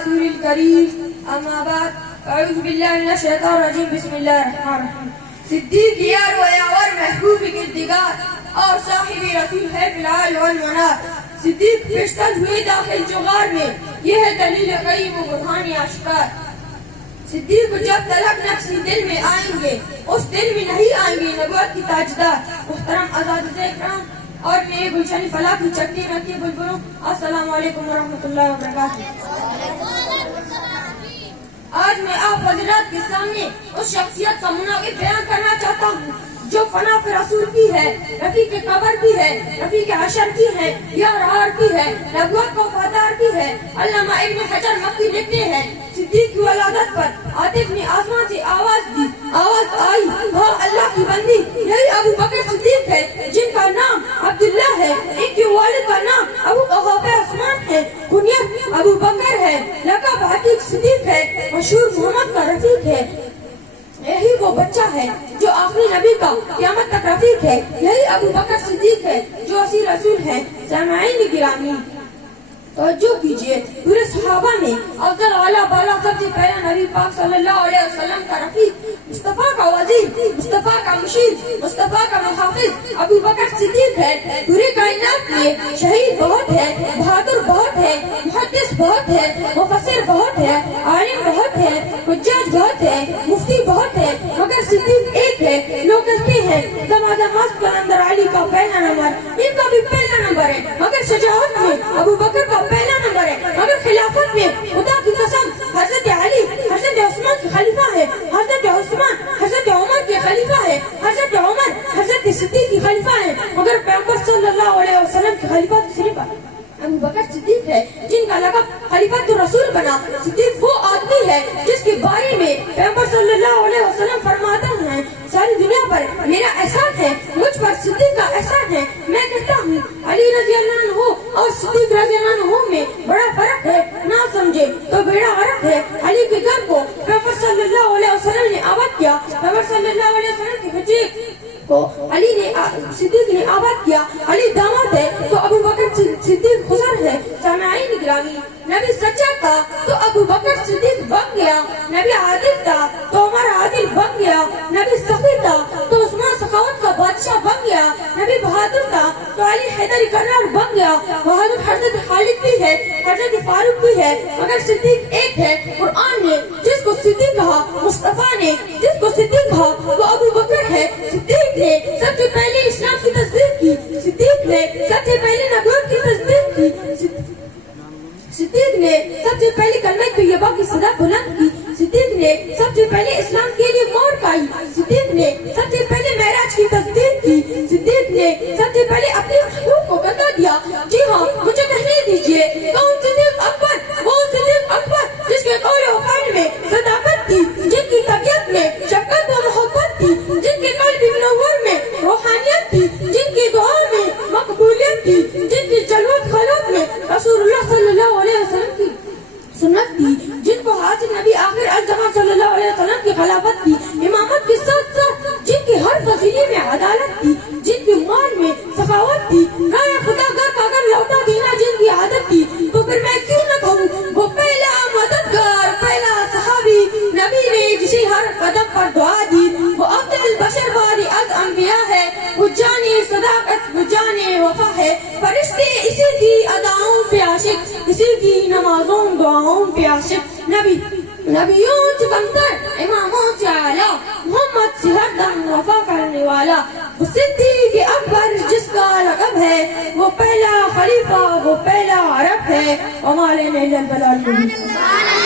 رسول الكريم أما بعد أعوذ بالله من الشيطان الرجيم بسم الله الرحمن الرحيم صدیق یار و یاور محبوب کردگار اور صاحب رسول ہے فی الحال والمنار صدیق پیشتر ہوئے داخل جغار میں یہ ہے دلیل قیم و برہان آشکار صدیق جب تلک نقصی دل میں آئیں گے اس دل میں نہیں آئیں گے نبوت کی تاجدار محترم اساتذہ اکرام اور میرے گلشن فلاح کی چکتی رکھتی بلبلوں السلام علیکم ورحمۃ اللہ وبرکاتہ آج میں آپ حضرات کے سامنے اس شخصیت کا مناقب بیان کرنا چاہتا ہوں جو فنا پہ رسول کی ہے رفیق قبر کی ہے رفیق حشر کی ہے یار ہار کی ہے نبوت کو وفادار کی ہے علامہ ابن حجر مکی لکھتے ہیں صدیق کی ولادت پر عاطف نے آسمان سے آواز دی آواز آئی ہاں اللہ کی بندی یہی ابو بکر صدیق ہے جن کا نام عبداللہ ہے ان کے والد کا نام ابو قحافہ عثمان ہے کنیت ابو بکر ہے لقب حقیق صدیق ہے مشہور محمد کا رفیق ہے یہی وہ بچہ ہے جو آخری نبی کا قیامت تک رفیق ہے یہی ابو بکر صدیق ہے جو اصیل رسول ہے سامعین گرامی توجہ کیجئے پورے صحابہ میں افضل اعلیٰ بالا سب سے پہلا نبی پاک صلی اللہ علیہ وسلم کا رفیق مصطفیٰ کا وزیر مصطفیٰ کا مشیر مصطفیٰ کا محافظ ابو بکر صدیق ہے پورے کائنات میں شہید بہت ہے بہادر بہت ہے محدث بہت ہے مفسر بہت ہے عالم بہت ہے حجاج بہت ہے مفتی بہت ہے مگر صدیق ایک ہے لوگ کہتے ہیں دمادہ مست قلندر علی کا پہلا نمبر ان کا بھی پہلا نمبر ہے مگر شجاعت میں ابو بکر کا پہلا نمبر ہے مگر خلافت میں خدا کی قسم حضرت علی حضرت عثمان کے خلیفہ ہے حضرت عثمان حضرت عمر کے خلیفہ ہے حضرت عمر حضرت صدیق کی خلیفہ ہے مگر پیغمبر صلی اللہ علیہ وسلم کے خلیفہ صرف ابو بکر صدیق ہے جن کا لقب خلیفۃ الرسول بنا صدیق وہ آدمی ہے جس کے بارے میں پیغمبر صلی اللہ علیہ وسلم فرماتا ہے ساری دنیا پر میرا احسان ہے مجھ پر صدیق کا احسان ہے میں کہتا ہوں علی رضی اللہ عنہ اور صدیق رضی اللہ عنہ میں بڑا فرق ہے نہ سمجھے تو بیڑا غرق ہے علی کے گھر کو پیغمبر صلی اللہ علیہ وسلم نے آباد کیا پیغمبر صلی اللہ علیہ وسلم کے بچے کو علی نے صدیق نے آباد کیا علی داماد ہے تو ابو بکر صدیق خسر ہے سامعین گرامی نبی سچا تھا تو ابو بکر صدیق بن گیا نبی عادل تھا تو عمر عادل بن گیا نبی سخی تھا تو عثمان سخاوت کا بادشاہ بن گیا نبی بہادر تھا تو علی حیدر کرار بن گیا بہادر حضرت خالد بھی ہے حضرت فاروق بھی ہے مگر صدیق ایک ہے قرآن نے جس کو صدیق کہا مصطفیٰ نے جس کو صدیق کہا وہ ابو بکر ہے صدیق نے سب سے پہلے اسلام کی تصدیق کی صدیق نے سب سے پہلے نبوت کی تصدیق کی صدیق نے سب سے پہلے کلمہ طیبہ کی صدا بلند کی صدیق نے سب سے پہلے اسلام کے لیے مور پائی صدیق نے سب سے پہلے معراج کی تصدیق کی صدیق نے سب سے پہلے اپنے حقوق کو گندا دیا جی ہاں مجھے کہنے دیجئے کون صدیق اکبر وہ صدیق اکبر جس کے قول و فعل میں صداقت تھی جن کی طبیعت میں شفقت و محبت تھی جن کے قلب منور میں روحانیت تھی جن کی دعا میں مقبولیت تھی جن کی جلوت خلوت میں رسول اللہ صلی اللہ علیہ وسلم کی سنت تھی جن کو حاضر نبی آخر الزمان صلی اللہ علیہ وسلم کی خلافت تھی امامت کے ساتھ ساتھ جن کی ہر فضیلے میں عدالت تھی جن کی مال میں سخاوت تھی رائے خدا گھر کا گھر لوٹا دینا جن کی عادت تھی تو پھر میں کیوں نہ کہوں وہ پہلا مددگار پہلا صحابی نبی نے جسے ہر قدم پر دعا دی وہ افضل البشر باری از انبیاء ہے وہ جانے صداقت وہ جانے وفا ہے فرشتے اسی کی اداؤں پہ عاشق اسی کی نمازوں دعاؤں پہ عاشق نبیوں سے کمتر اماموں سے اعلیٰ محمد سے ہر دم وفا کرنے والا وہ صدیق اکبر جس کا لقب ہے وہ پہلا خلیفہ وہ پہلا عرب ہے وما علینا الا البلاغ المبین